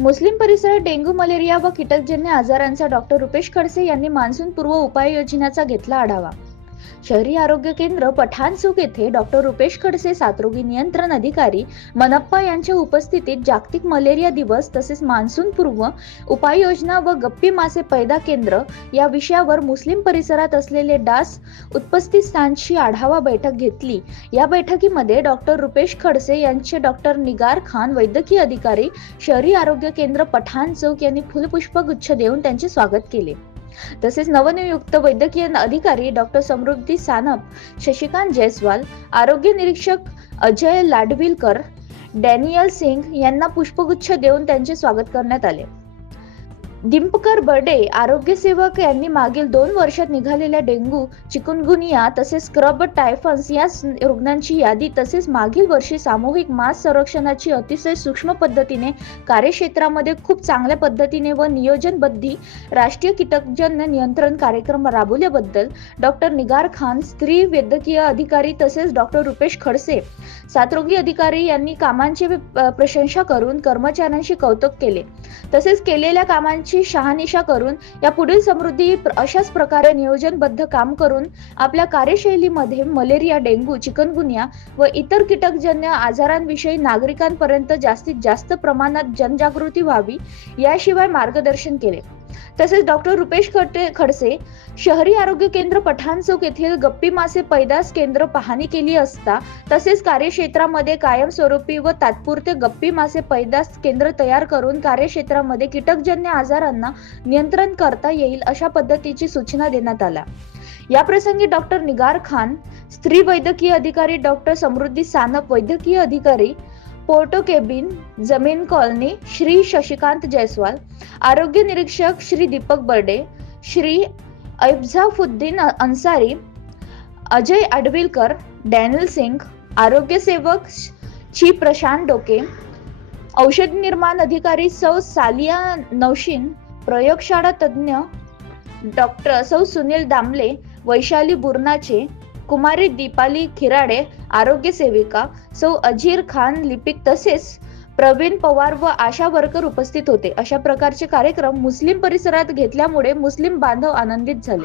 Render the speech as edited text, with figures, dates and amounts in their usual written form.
मुस्लिम परिसरात dengue, malaria व कीटकजन्य आजारांचा डॉक्टर रुपेश खडसे यांनी मान्सूनपूर्व उपाययोजनांचा घेतला आढावा. शहरी आरोग्य केंद्र पठाणचूक येथे डॉक्टर रुपेश खडसे, साथरोगी नियंत्रण अधिकारी, मनप्पा यांच्या उपस्थितीत जागतिक मलेरिया दिवस तसेच मान्सूनपूर्व उपाययोजना व गप्पी मासे पैदा केंद्र या विषयावर मुस्लिम परिसरात असलेले डास उपस्थितांची आढावा बैठक घेतली. या बैठकीमध्ये डॉक्टर रुपेश खडसे यांचे डॉक्टर निगार खान, वैद्यकीय अधिकारी, शहरी आरोग्य केंद्र पठाणचूक यांनी फुलपुष्पगुच्छ देऊन त्यांचे स्वागत केले. तसेच नवनियुक्त वैद्यकीय अधिकारी डॉक्टर समृद्धी सानप, शशिकांत जयस्वाल, आरोग्य निरीक्षक अजय लाडविलकर, डॅनियल सिंग यांना पुष्पगुच्छ देऊन त्यांचे स्वागत करण्यात आले. दीपकर बर्डे, आरोग्य सेवक यांनी मागील 2 वर्षात निघालेल्या डेंग्यू, चिकुनगुनिया तसेच स्क्रब टायफस या रुग्णांची यादी तसेच मागील वर्षी सामूहिक मास संरक्षणाची अतिशय सूक्ष्म पद्धतीने कार्यक्षेत्रामध्ये खूप चांगल्या पद्धतीने व नियोजनबद्ध राष्ट्रीय कीटकजन्य नियंत्रण कार्यक्रम राबवल्याबद्दल डॉक्टर निगार खान, स्त्री वैद्यकीय अधिकारी तसेच डॉक्टर रुपेश खडसे, साथरोगी अधिकारी यांनी कामांची प्रशंसा करून कर्मचाऱ्यांशी कौतुक केले. तसेच केलेल्या कामांची शहानिशा करून या पुढील समृद्धी अशाच प्रकारे नियोजनबद्ध काम करून आपल्या कार्यशैलीमध्ये मलेरिया, डेंग्यू, चिकनगुनिया व इतर कीटकजन्य आजारांविषयी नागरिकांपर्यंत जास्तीत जास्त प्रमाणात जनजागृती व्हावी याशिवाय मार्गदर्शन केले. तसेच डॉक्टर रुपेश खडसे, शहरी आरोग्य केंद्र पठाणचूक येथील गप्पी मासे पैदास केंद्र पाहणी केली असता तसेच कार्यक्षेत्रामध्ये कायमस्वरूपी व तात्पुरते गप्पी मासे पैदास केंद्र तयार करून कार्यक्षेत्रामध्ये कीटकजन्य आजारांना नियंत्रण करता येईल अशा पद्धतीची सूचना देण्यात आल्या. या प्रसंगी डॉक्टर निगार खान, स्त्री वैद्यकीय अधिकारी डॉक्टर समृद्धी सानप, वैद्यकीय अधिकारी पोर्टो केबिन, जमीन कॉलनी श्री शशिकांत जयस्वाल, आरोग्य निरीक्षक श्री दीपक बर्डे, श्री ऐबझाफुद्दीन अन्सारी, अजय आडविलकर, डॅनियल सिंग, आरोग्य सेवक ची प्रशांत डोके, औषध निर्माण अधिकारी सौ सालिया नौशीन, प्रयोगशाळा तज्ञ डॉक्टर सौ सुनील दामले, वैशाली बुरनाचे, कुमारी दीपाली खिराडे, आरोग्य सेविका सौ अजीर खान लिपिक तसेच प्रवीण पवार व आशा वर्कर उपस्थित होते. अशा प्रकारचे कार्यक्रम मुस्लिम परिसरात घेतल्यामुळे मुस्लिम बांधव आनंदित झाले.